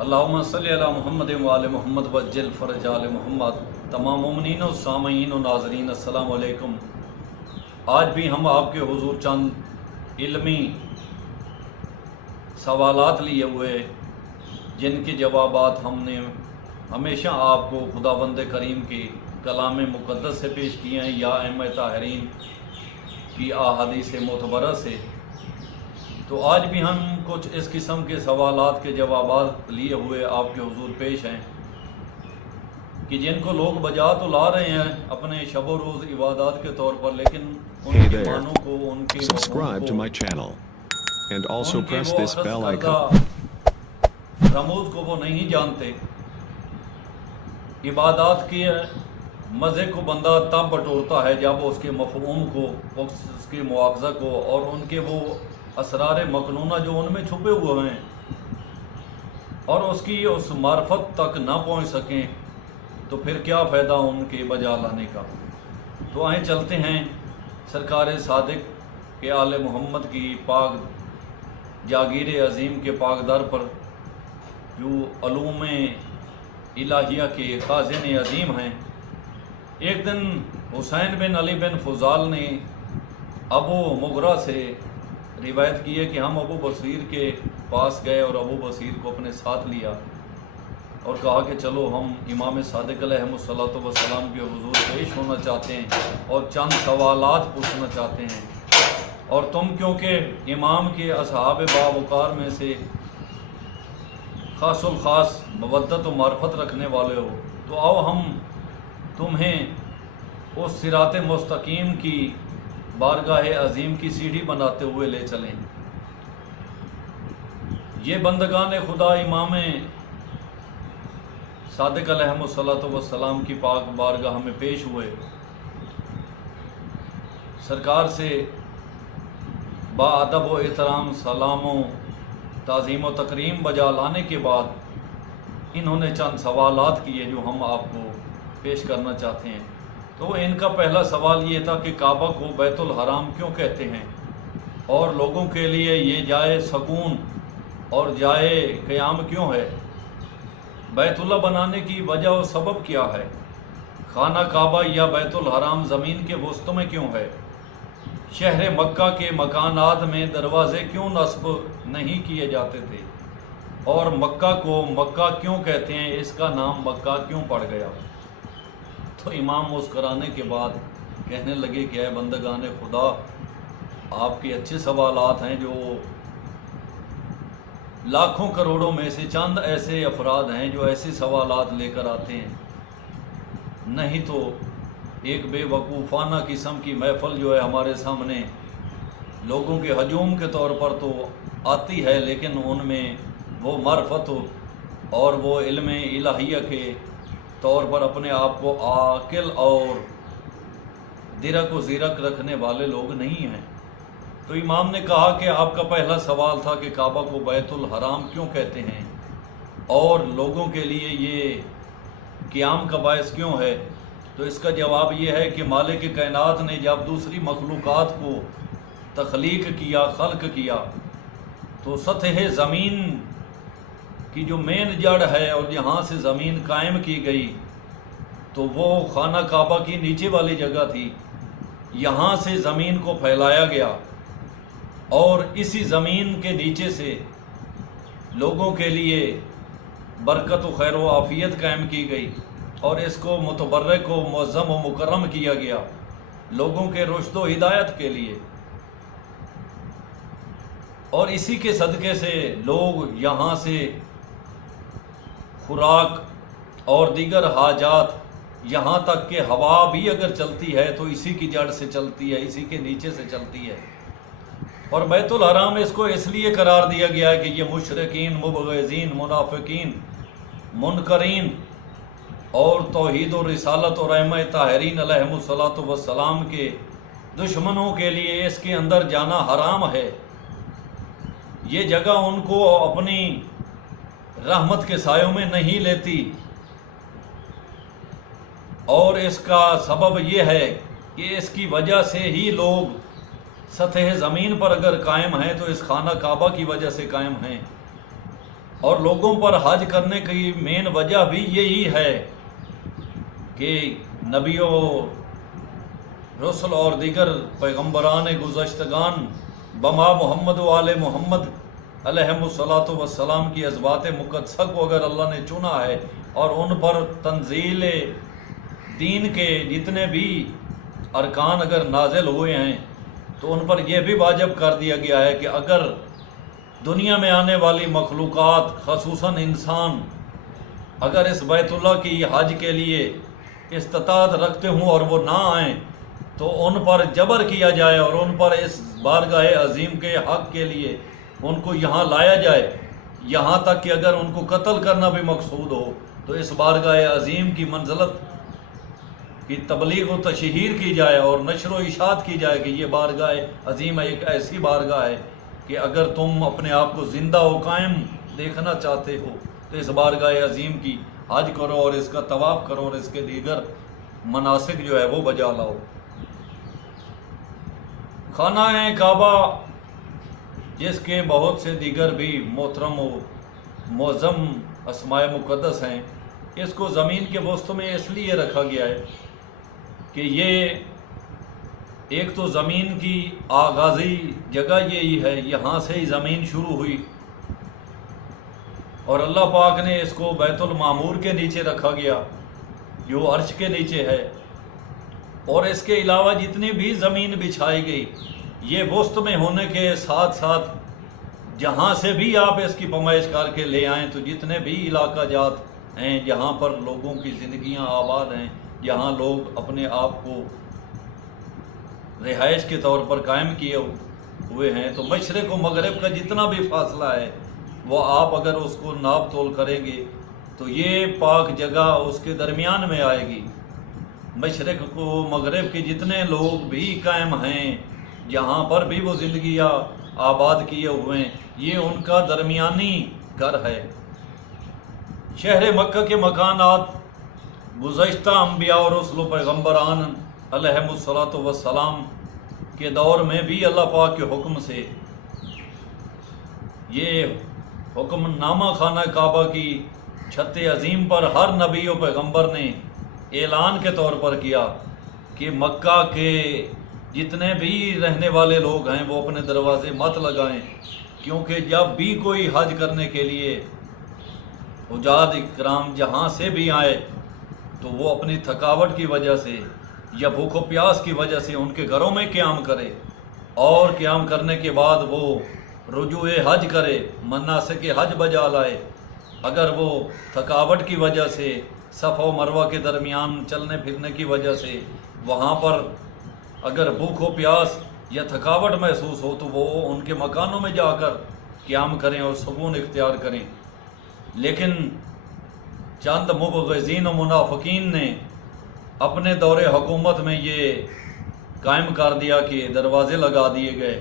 اللہم صلی علی محمد و آل محمد وجل فرج آل محمد۔ تمام مومنین و سامعین و ناظرین السلام علیکم۔ آج بھی ہم آپ کے حضور چند علمی سوالات لیے ہوئے، جن کے جوابات ہم نے ہمیشہ آپ کو خداوند کریم کی کلام مقدس سے پیش کیے ہیں یا ائمہ طاہرین کی احادیث معتبرہ سے۔ تو آج بھی ہم کچھ اس قسم کے سوالات کے جوابات لیے ہوئے آپ کے حضور پیش ہیں کہ جن کو لوگ بجا تو لا رہے ہیں اپنے شب و روز عبادات کے طور پر، لیکن ان کے معنوں کو، ان کے Subscribe to my channel and also press this bell icon. رموز کو وہ نہیں جانتے۔ عبادات کے مزے کو بندہ تب بٹورتا ہے جب اس کے مفہوم کو، اس کے مواخذہ کو اور ان کے وہ اسرار مکنونہ جو ان میں چھپے ہوئے ہیں اور اس کی اس معرفت تک نہ پہنچ سکیں، تو پھر کیا فائدہ ان کے بجا لانے کا۔ تو آئیں چلتے ہیں سرکار صادق کے آل محمد کی پاک جاگیر عظیم کے پاک در پر، جو علوم الہیہ کے خازن عظیم ہیں۔ ایک دن حسین بن علی بن فضال نے ابو مغرہ سے روایت کی ہے کہ ہم ابو بصیر کے پاس گئے اور ابو بصیر کو اپنے ساتھ لیا اور کہا کہ چلو ہم امام صادق علیہ السلام کے حضور پیش ہونا چاہتے ہیں اور چند سوالات پوچھنا چاہتے ہیں، اور تم کیونکہ امام کے اصحاب باوقار میں سے خاص الخاص مودت و معرفت رکھنے والے ہو، تو آؤ ہم تمہیں اس صراط مستقیم کی بارگاہ عظیم کی سیڑھی بناتے ہوئے لے چلیں۔ یہ بندگان خدا امام صادق علیہ السلام کی پاک بارگاہ میں پیش ہوئے، سرکار سے با ادب و احترام، سلام و تعظیم و تکریم بجا لانے کے بعد انہوں نے چند سوالات کیے جو ہم آپ کو پیش کرنا چاہتے ہیں۔ تو ان کا پہلا سوال یہ تھا کہ کعبہ کو بیت الحرام کیوں کہتے ہیں، اور لوگوں کے لیے یہ جائے سکون اور جائے قیام کیوں ہے، بیت اللہ بنانے کی وجہ و سبب کیا ہے، خانہ کعبہ یا بیت الحرام زمین کے وسط میں کیوں ہے، شہر مکہ کے مکانات میں دروازے کیوں نصب نہیں کیے جاتے تھے، اور مکہ کو مکہ کیوں کہتے ہیں، اس کا نام مکہ کیوں پڑ گیا۔ تو امام مسکرانے کے بعد کہنے لگے کہ اے بندگان خدا، آپ کے اچھے سوالات ہیں، جو لاکھوں کروڑوں میں سے چند ایسے افراد ہیں جو ایسے سوالات لے کر آتے ہیں، نہیں تو ایک بے وقوفانہ قسم کی محفل جو ہے ہمارے سامنے لوگوں کے ہجوم کے طور پر تو آتی ہے، لیکن ان میں وہ معرفت اور وہ علم الہیہ کے طور پر اپنے آپ کو عاقل اور درک و زیرک رکھنے والے لوگ نہیں ہیں۔ تو امام نے کہا کہ آپ کا پہلا سوال تھا کہ کعبہ کو بیت الحرام کیوں کہتے ہیں اور لوگوں کے لیے یہ قیام کا باعث کیوں ہے۔ تو اس کا جواب یہ ہے کہ مالک کائنات نے جب دوسری مخلوقات کو تخلیق کیا، خلق کیا، تو سطح زمین کی جو مین جڑ ہے اور یہاں سے زمین قائم کی گئی، تو وہ خانہ کعبہ کی نیچے والی جگہ تھی، یہاں سے زمین کو پھیلایا گیا اور اسی زمین کے نیچے سے لوگوں کے لیے برکت و خیر و عافیت قائم کی گئی اور اس کو متبرک و معظم و مکرم کیا گیا لوگوں کے رشد و ہدایت کے لیے، اور اسی کے صدقے سے لوگ یہاں سے خوراک اور دیگر حاجات، یہاں تک کہ ہوا بھی اگر چلتی ہے تو اسی کی جڑ سے چلتی ہے، اسی کے نیچے سے چلتی ہے۔ اور بیت الحرام اس کو اس لیے قرار دیا گیا ہے کہ یہ مشرکین، مبغضین، منافقین، منکرین اور توحید و رسالت اور ائمہ طاہرین علیہم السلام کے دشمنوں کے لیے اس کے اندر جانا حرام ہے۔ یہ جگہ ان کو اپنی رحمت کے سایوں میں نہیں لیتی، اور اس کا سبب یہ ہے کہ اس کی وجہ سے ہی لوگ سطح زمین پر اگر قائم ہیں تو اس خانہ کعبہ کی وجہ سے قائم ہیں، اور لوگوں پر حج کرنے کی مین وجہ بھی یہی ہے کہ نبیوں، رسل اور دیگر پیغمبران گزشتگان بما محمد و آل محمد علیہم الصلاۃ والسلام کی ازواج مقدسہ کو اگر اللہ نے چنا ہے اور ان پر تنزیل دین کے جتنے بھی ارکان اگر نازل ہوئے ہیں تو ان پر یہ بھی واجب کر دیا گیا ہے کہ اگر دنیا میں آنے والی مخلوقات خصوصاً انسان اگر اس بیت اللہ کی حج کے لیے استطاعت رکھتے ہوں اور وہ نہ آئیں تو ان پر جبر کیا جائے اور ان پر اس بارگاہ عظیم کے حق کے لیے ان کو یہاں لایا جائے، یہاں تک کہ اگر ان کو قتل کرنا بھی مقصود ہو تو اس بارگاہ عظیم کی منزلت کی تبلیغ و تشہیر کی جائے اور نشر و اشاعت کی جائے کہ یہ بارگاہ عظیم ایک ایسی بارگاہ ہے کہ اگر تم اپنے آپ کو زندہ و قائم دیکھنا چاہتے ہو تو اس بارگاہ عظیم کی حج کرو اور اس کا طواف کرو اور اس کے دیگر مناسک جو ہے وہ بجا لاؤ۔ خانہ کعبہ جس کے بہت سے دیگر بھی محترم و معظم اسماء مقدس ہیں، اس کو زمین کے وسط میں اس لیے رکھا گیا ہے کہ یہ ایک تو زمین کی آغازی جگہ یہی ہے، یہاں سے ہی زمین شروع ہوئی اور اللہ پاک نے اس کو بیت المعمور کے نیچے رکھا گیا جو عرش کے نیچے ہے، اور اس کے علاوہ جتنی بھی زمین بچھائی گئی یہ وسط میں ہونے کے ساتھ ساتھ جہاں سے بھی آپ اس کی پیمائش کر کے لے آئیں تو جتنے بھی علاقہ جات ہیں جہاں پر لوگوں کی زندگیاں آباد ہیں، جہاں لوگ اپنے آپ کو رہائش کے طور پر قائم کیے ہوئے ہیں، تو مشرق و مغرب کا جتنا بھی فاصلہ ہے وہ آپ اگر اس کو ناپ تول کریں گے تو یہ پاک جگہ اس کے درمیان میں آئے گی۔ مشرق و مغرب کے جتنے لوگ بھی قائم ہیں جہاں پر بھی وہ زندگیاں آباد کیے ہوئے ہیں یہ ان کا درمیانی گھر ہے۔ شہر مکہ کے مکانات گزشتہ انبیاء اور رسل و پیغمبران علیہم الصلاۃ والسلام کے دور میں بھی اللہ پاک کے حکم سے یہ حکم نامہ خانہ کعبہ کی چھت عظیم پر ہر نبی و پیغمبر نے اعلان کے طور پر کیا کہ مکہ کے جتنے بھی رہنے والے لوگ ہیں وہ اپنے دروازے مت لگائیں، کیونکہ جب بھی کوئی حج کرنے کے لیے حجاج اکرام جہاں سے بھی آئے تو وہ اپنی تھکاوٹ کی وجہ سے یا بھوک و پیاس کی وجہ سے ان کے گھروں میں قیام کرے اور قیام کرنے کے بعد وہ رجوع حج کرے، مناسک حج بجا لائے۔ اگر وہ تھکاوٹ کی وجہ سے صفا و مروہ کے درمیان چلنے پھرنے کی وجہ سے وہاں پر اگر بھوک و پیاس یا تھکاوٹ محسوس ہو تو وہ ان کے مکانوں میں جا کر قیام کریں اور سکون اختیار کریں۔ لیکن چند مبغضین و منافقین نے اپنے دور حکومت میں یہ قائم کر دیا کہ دروازے لگا دیے گئے۔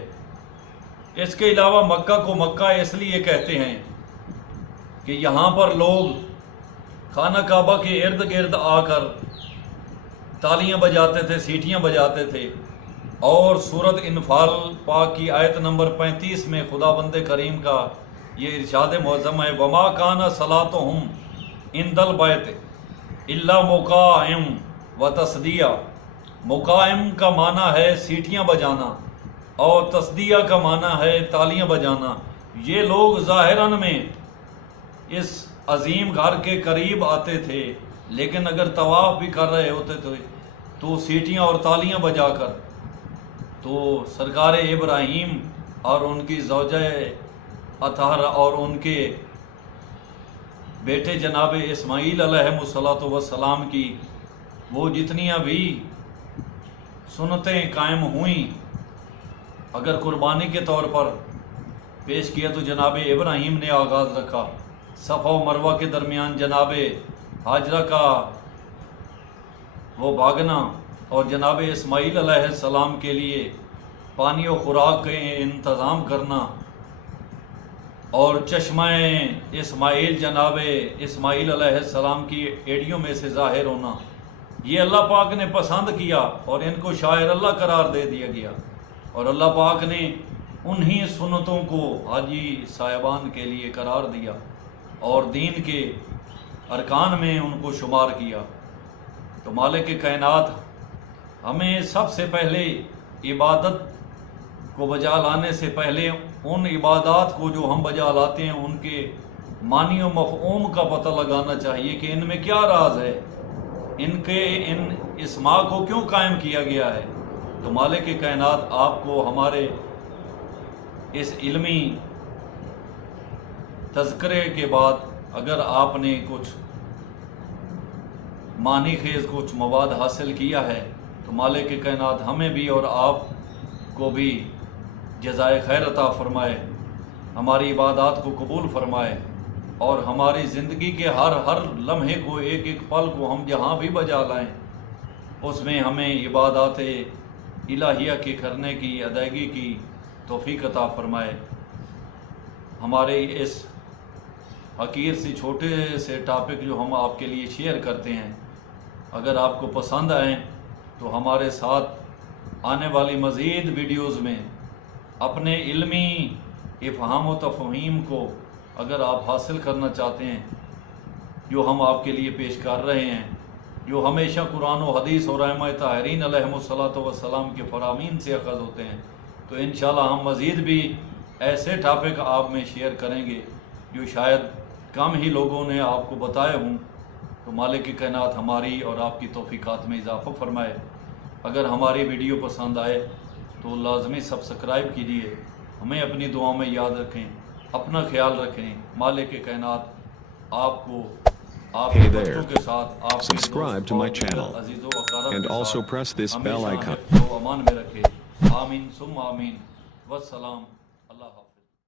اس کے علاوہ مکہ کو مکہ اس لیے کہتے ہیں کہ یہاں پر لوگ خانہ کعبہ کے ارد گرد آ کر تالیاں بجاتے تھے، سیٹیاں بجاتے تھے، اور سورۃ انفال پاک کی آیت نمبر 35 میں خداوند کریم کا یہ ارشاد معظم ہے وما کان صلاتہم عند البیت الا مقام و تصدیہ۔ مقام کا معنی ہے سیٹیاں بجانا اور تصدیہ کا معنی ہے تالیاں بجانا۔ یہ لوگ ظاہراً میں اس عظیم گھر کے قریب آتے تھے لیکن اگر طواف بھی کر رہے ہوتے تھے تو سیٹیاں اور تالیاں بجا کر تو سرکار ابراہیم اور ان کی زوجہ اطہرہ اور ان کے بیٹے جناب اسماعیل علیہ الصلاۃ والسلام کی وہ جتنیاں بھی سنتیں قائم ہوئیں اگر قربانی کے طور پر پیش کیا تو جناب ابراہیم نے آغاز رکھا۔ صفا و مروہ کے درمیان جناب ہاجرہ کا وہ بھاگنا اور جناب اسماعیل علیہ السلام کے لیے پانی و خوراک کے انتظام کرنا اور چشمہ اسماعیل جناب اسماعیل علیہ السلام کی ایڑیوں میں سے ظاہر ہونا، یہ اللہ پاک نے پسند کیا اور ان کو شاعر اللہ قرار دے دیا گیا، اور اللہ پاک نے انہی سنتوں کو حاجی صاحبان کے لیے قرار دیا۔ اور دین کے ارکان میں ان کو شمار کیا۔ تو مالک کائنات ہمیں سب سے پہلے عبادت کو بجا لانے سے پہلے ان عبادات کو جو ہم بجا لاتے ہیں ان کے معنی و مفہوم کا پتہ لگانا چاہیے کہ ان میں کیا راز ہے، ان اسماء کو کیوں قائم کیا گیا ہے۔ تو مالک کائنات آپ کو ہمارے اس علمی تذکرے کے بعد اگر آپ نے کچھ معنی خیز کچھ مواد حاصل کیا ہے تو مالک کائنات ہمیں بھی اور آپ کو بھی جزائے خیر عطا فرمائے، ہماری عبادات کو قبول فرمائے، اور ہماری زندگی کے ہر لمحے کو ایک ایک پل کو ہم جہاں بھی بجا لائیں اس میں ہمیں عبادات الہیہ کے کرنے کی ادائیگی کی توفیق عطا فرمائے۔ ہمارے اس حقیر سی چھوٹے سے ٹاپک جو ہم آپ کے لیے شیئر کرتے ہیں اگر آپ کو پسند آئیں تو ہمارے ساتھ آنے والی مزید ویڈیوز میں اپنے علمی افہام و تفہیم کو اگر آپ حاصل کرنا چاہتے ہیں جو ہم آپ کے لیے پیش کر رہے ہیں، جو ہمیشہ قرآن و حدیث اور ائمہ طاہرین علیہم الصلاۃ والسلام کے فرامین سے اخذ ہوتے ہیں، تو انشاءاللہ ہم مزید بھی ایسے ٹاپک آپ میں شیئر کریں گے جو شاید کم ہی لوگوں نے آپ کو بتائے ہوں۔ تو مالک کائنات ہماری اور آپ کی توفیقات میں اضافہ فرمائے۔ اگر ہماری ویڈیو پسند آئے تو لازمی سبسکرائب کیجیے، ہمیں اپنی دعاؤں میں یاد رکھیں، اپنا خیال رکھیں۔ مالک کائنات آپ کو آپ کے بچوں کے ساتھ آپ کے Subscribe to my channel عزیز و اقارب and کے also ساتھ press this bell ہمیشہ icon. حفظ و امان میں رکھے۔ آمین ثم آمین، والسلام۔